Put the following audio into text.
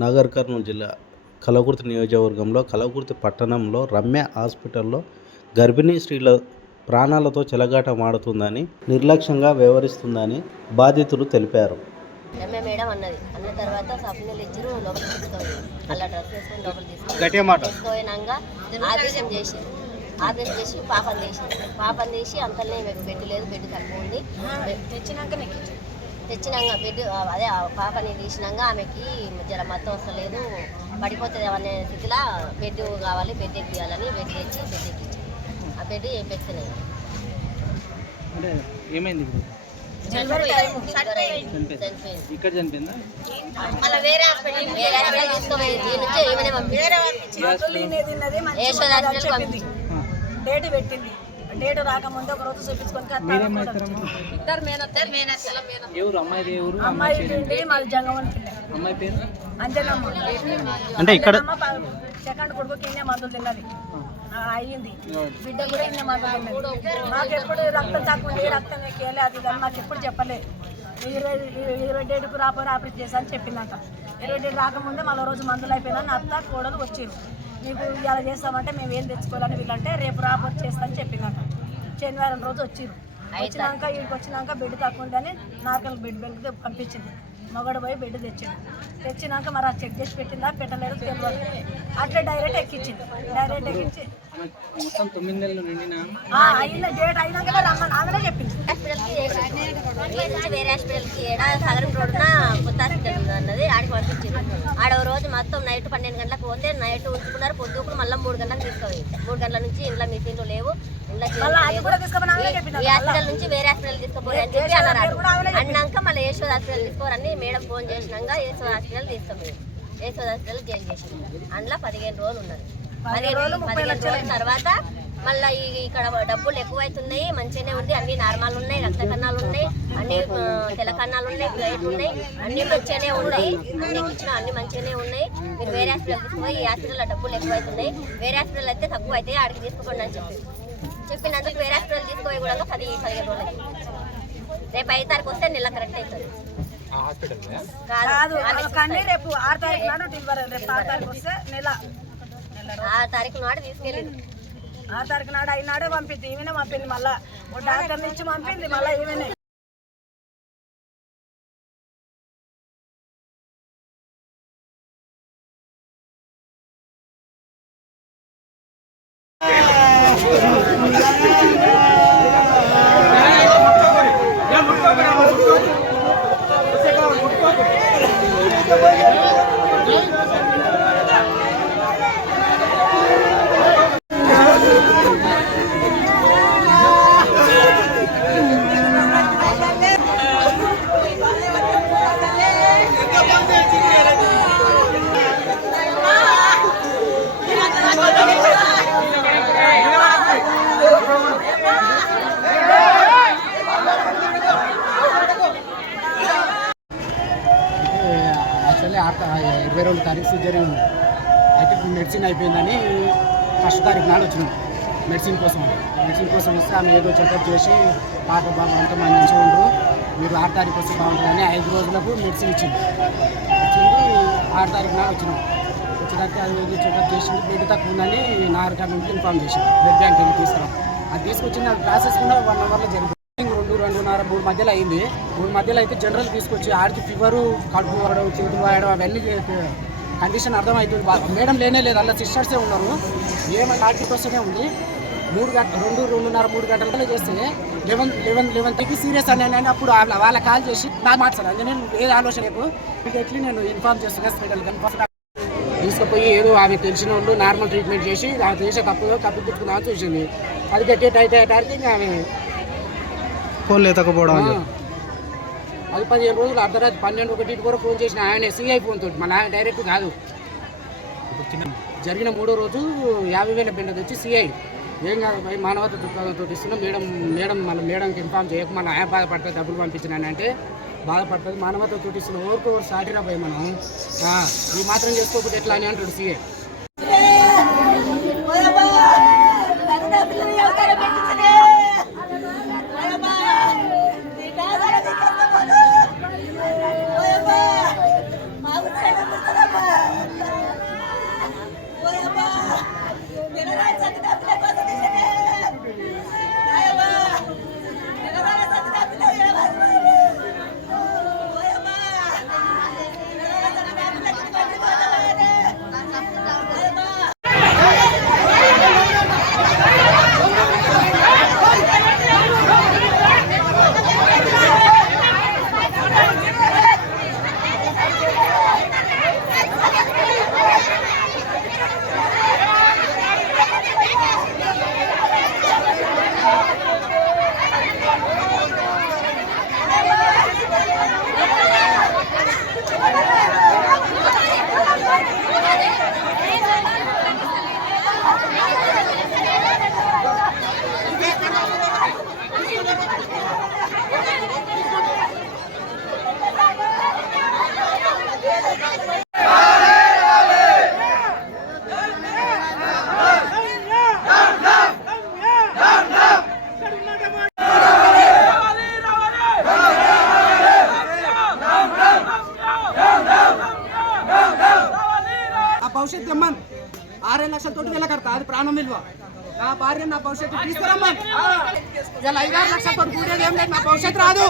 నాగర్ కర్నూలు జిల్లా కలకుర్తి నియోజకవర్గంలో కలకుర్తి పట్టణంలో రమ్య హాస్పిటల్లో గర్భిణీ స్త్రీల ప్రాణాలతో చెలగాటమాడుతుందని నిర్లక్ష్యంగా వ్యవహరిస్తుందని బాధితులు తెలిపారు. రమ్య మేడం అన్నది. అన్న తర్వాత సప్నీలు ఇచ్చారు లోపలికి తీసుకోవాలి అలా డ్రెస్ వేసుకొని లోపలికి తీసుకొని గట్టిగా మాట. తీసుకుపోయినాక ఆపరేషన్ చేసి ఆపరేషన్ చేసి పాపం తీసి పాపం తీసి అంతలే బెడ్ లేదు బెడ్ తక్కువ ఉంది. తెచ్చినాక తెచ్చినాక బెడ్ అదే పాపని తీసినాక ఆమెకి జర మత్తు వస్తలేదు పడిపోతుంది అనే స్థితిలో బెడ్ కావాలి బెడ్ ఎక్కియాలని బెడ్ తెచ్చి బెడ్ ఎక్కించి ఆ బెడ్ పెట్టినాయి అంటే ఏమైంది చనిపోయింది. ఇక్కడ చనిపోయిందా? వేరే హాస్పిటల్ తీసుకోపోయింది. దీని నుంచి ఈమెనే పంపించింది? యశోద హాస్పిటల్ పంపించింది. డేట్ పెట్టింది. డేట్ రాకముందు ఒక రోజు చూపించుకొని మీరేమవుతారమ్మా ఎవరు? అమ్మాయి అమ్మాయి ఉండి మాది జంగమని పిల్ల. అమ్మాయి పేరు? అంజనమ్మ. అంటే ఇక్కడ సెకండ్ కొడుకుకి ఇన్నే మందులు తిన్నది. అయ్యింది. బిడ్డ కూడా ఇన్నే మందులు తిన్నది. మాకు ఎప్పుడు రక్తం తక్కువ ఉంది రక్తం ఎక్కేయాలి అది అని మాకు ఎప్పుడు చెప్పలేదు ఇరవై ఇరవై డేట్కు రాపోయి ఆపరేట్ చేశా అని చెప్పిందంట. ఇరవై డేట్ రాకముందే మళ్ళీ రోజు మందులు అయిపోయినా అత్త కోడలు వచ్చారు నీకు ఇలా చేస్తామంటే మేము ఏం తెచ్చుకోవాలని వీళ్ళంటే రేపు రాపోయి చేస్తామని చెప్పిందంట. శనివారం రోజు వచ్చింది వచ్చినాక వీడికి వచ్చినాక బెడ్ తక్కువ ఉందని నార్కల్ బెడ్ బెల్ట్ పంపించింది. మగడు పోయి బెడ్ తెచ్చింది. తెచ్చినాక మరి ఆ చెక్ చేసి పెట్టిందా? పెట్టలేదు తెలియదు. అట్లా డైరెక్ట్ ఎక్కించింది డైరెక్ట్ ఎక్కించి మొత్తం తొమ్మిది నెలలు నిండిన? వేరే హాస్పిటల్కి రోడ్డున కొత్త హాస్పిటల్ ఉంది అన్నది ఆడికి పంపించింది. ఆడ రోజు మొత్తం నైట్ పన్నెండు గంటలకు పోతే నైట్ ఉంచుకున్నారు పొద్దుకులు మళ్ళీ మూడు గంటలకు తీసుకుపోయి మూడు గంటల నుంచి ఇంట్లో మిషన్లు లేవు ఈ- హాస్పిటల్ నుంచి వేరే హాస్పిటల్ తీసుకుపోయి అని చెప్పి అన్నారు. అన్నాక మళ్ళీ యశోద హాస్పిటల్ తీసుకోరని మేడం ఫోన్ చేసినాక యశోద హాస్పిటల్ తీసుకుపోయి యశోద హాస్పిటల్ జైలు చేసింది. అందులో పదిహేను రోజులు ఉన్నారు పదిహేను రోజులు పదిహేను రోజుల తర్వాత మళ్ళీ ఇక్కడ డబ్బులు ఎక్కువైతున్నాయి మంచిగానే ఉంది అన్ని నార్మల్ ఉన్నాయి రక్త కన్నాలు ఉన్నాయి అన్ని ఆ, తెల్ల కన్నాలు ఉన్నాయి ప్లేట్లు ఉన్నాయి అన్ని మంచిగానే ఉన్నాయి. అన్ని ఇచ్చిన అన్ని మంచిగానే ఉన్నాయి. మీరు వేరే హాస్పిటల్ తీసుకుపోయి ఈ హాస్పిటల్లో డబ్బులు ఎక్కువైతున్నాయి. వేరే హాస్పిటల్ అయితే తక్కువ అయితే ఆడికి తీసుకోండి అని చెప్పి చెప్పినందుకు వేరే హాస్పిటల్ తీసుకుపోయి కూడా పది పదిహేను రోజులకి రేపు ఐదు తారీఖు వస్తే నెల కరెక్ట్ అవుతుంది. కాదు కాదు కానీ రేపు ఆరు తారీఖు నాడు డెలివరీ రేపు ఆరు తారీఖు వస్తే నెల. ఆ తారీఖు నాడు తీసుకెళ్ళింది ఆరు తారీఖు నాడు అయినాడే పంపింది. ఈమెనే పంపింది మళ్ళా. డాక్టర్ నుంచి పంపింది మళ్ళీ ఈమెనే. యాక్చువల్లీ ఇరవై రెండు తారీఖు సర్జరీ ఉంది అయితే మెడిసిన్ అయిపోయిందని ఫస్ట్ తారీఖు నాడు వచ్చినాం. మెడిసిన్ కోసం. మెడిసిన్ కోసం వస్తే ఆమె ఏదో చెకప్ చేసి పాప బాబు అంతా మంచిగా ఉండరు మీరు ఆరు తారీఖు వస్తే బాగుంటుందని ఐదు రోజులకు మెడిసిన్ ఇచ్చింది. ఇచ్చింది ఆరు తారీఖు నాడు వచ్చినాం. వచ్చినాక అది ఏదో చెకప్ చేసింది బ్లడ్ తక్కువ ఉందని నా నుంచి ఇన్ఫామ్ చేసింది. బ్లడ్ బ్యాంక్ వెళ్ళి తీసుకురాం. అది తీసుకొచ్చిన ప్రాసెస్ కూడా వన్ అవర్లో జరిగింది. రెండున్నర మూడు మధ్యలో అయింది. మూడు మధ్యలో అయితే జనరల్ తీసుకొచ్చి ఆడికి ఫీవరు కడుపు వరడం చేతులు వాయడం అవన్నీ కండిషన్ అర్థమవుతుంది. మేడం లేనే లేదు. అలా సిస్టర్సే ఉన్నారు. ఏమైనా ఆడికి వస్తూనే ఉంది. మూడు గంట రెండు రెండున్నర మూడు గంటలలో చేస్తే eleven eleven eleven thirty serious అని అని అప్పుడు వాళ్ళ కాల్ చేసి నా మాట్లాడు అంటే నేను ఏది ఆలోచన రేపు ఇమీడియట్లీ నేను ఇన్ఫార్మ్ చేస్తాను హాస్పిటల్ తీసుకుపోయి ఏదో ఆమె తెలిసిన వాళ్ళు నార్మల్ ట్రీట్మెంట్ చేసి ఆమె చేసే కప్పు కప్పిపుచ్చుకుందామని చూసింది. అది కట్టి టైట్ అయ్యేటానికి ఆమె ఫోన్ లేతకపోవడం ఆ. అది పదిహేను రోజులు అర్ధరాత్రి పన్నెండు ఒకటి వరకు ఫోన్ చేసిన ఆయన సిఐ ఫోన్ తోటి. మన ఆయన డైరెక్ట్ కాదు. జరిగిన మూడో రోజు యాభై వేల బిండ తెచ్చి సిఐ ఏం కాదు భయ్ మానవత దృక్పథంతో ఇస్తున్నాం మేడం మేడం మన మేడంకి ఇన్ఫామ్ చేయక మన ఆయన బాధపడుతుంది డబ్బులు పంపించిన అంటే బాధపడుతుంది మానవత తోటి ఇస్తున్నాం ఎవరికో సాటిరా పోయి మనం. ఆ, ఈ మాత్రం చేసుకోకపోతే ఎట్లా అని అంటాడు సిఐ ఆ భవిష్యత్తు రమ్మని. ఆరే లక్షల తోటి వెళ్ళ కడతా అది ప్రాణం విలువ. నా భార్య నా భవిష్యత్తు తీసుకురమ్మని. ఇలా ఐదారు లక్షల తోటి కూడేది ఏం లేదు నా భవిష్యత్తు రాదు.